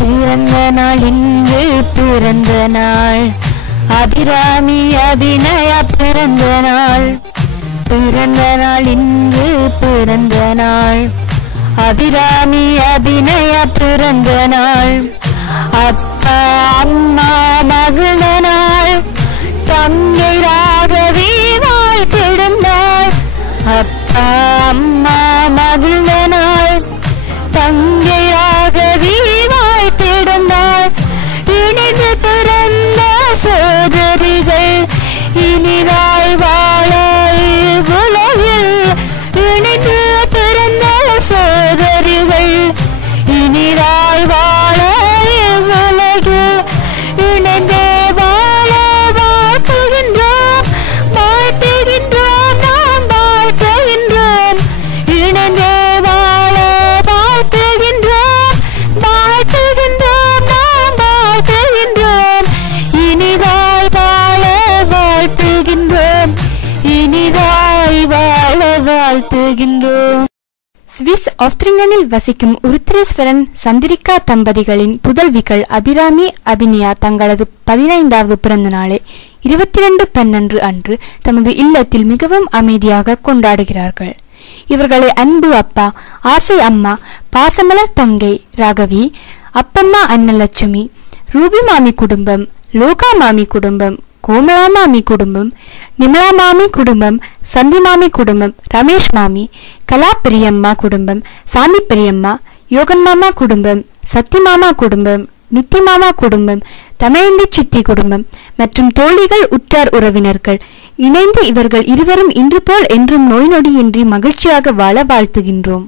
பிறந்த நாள் இன்று பிறந்த நாள், அபிராமி அபிநயா பிறந்த நாள். பிறந்த நாள் இன்று பிறந்த நாள், அபிராமி அபிநயா பிறந்த நாள். அப்பா அம்மா மகிழ்ந்த நாள், தங்கை ராகவி வாழ்த்திடும் நாள். அப்பா அம்மா மகிழ்ந்த நாள், தங்கை ராகவி வாழ்த்திடும் நாள். இணைந்து பிறந்த சோதரிகள் இனிதாய் வாழ உலகில். இணைந்து பிறந்த சோதரிகள் இனிதாய் வாழ உலகில். இணைந்தே வாழ வாழ்த்துகின்றோம், வாழ்த்துகின்றோம், நாம் வாழ்த்துகின்றோம். இணைந்தே வாழ வாழ்த்துகின்றோம், வாழ்த்துகின்றோம், நாம் வாழ்த்துகின்றோம். இனிதாய் வாழ வாழ்த்துகின்றோம், இனிதாய் வாழ வாழ்த்துகின்றோம். சுவிஸ் ஆஸ்திரிங்கனில் வசிக்கும் உருத்திரேஸ்வரன் சந்திரிகா தம்பதிகளின் புதல்விகள் அபிராமி அபிநயா தங்களது 15வது பிறந்த நாளை 22/12 அன்று தமது இல்லத்தில் மிகவும் அமைதியாக கொண்டாடுகிறார்கள். இவர்களை அன்பு அப்பா, ஆசை அம்மா, பாசமலர் தங்கை ராகவி, அப்பம்மா அன்னலட்சுமி, ரூபி மாமி குடும்பம், லோகா மாமி குடும்பம், கோமலா மாமி குடும்பம், நிமலா மாமி குடும்பம், சந்தி மாமி குடும்பம், ரமேஷ் மாமி, கலா பெரியம்மா குடும்பம், சாமி பெரியம்மா, யோகன் மாமா குடும்பம், சத்தி மாமா குடும்பம், நித்தி மாமா குடும்பம், தமிழந்தி சித்தி குடும்பம் மற்றும் தோழிகள், உற்றார் உறவினர்கள் இணைந்து இவர்கள் இருவரும் இன்று போல் என்றும் நோய் நொடியின்றி மகிழ்ச்சியாக வாழ வாழ்த்துகின்றோம்.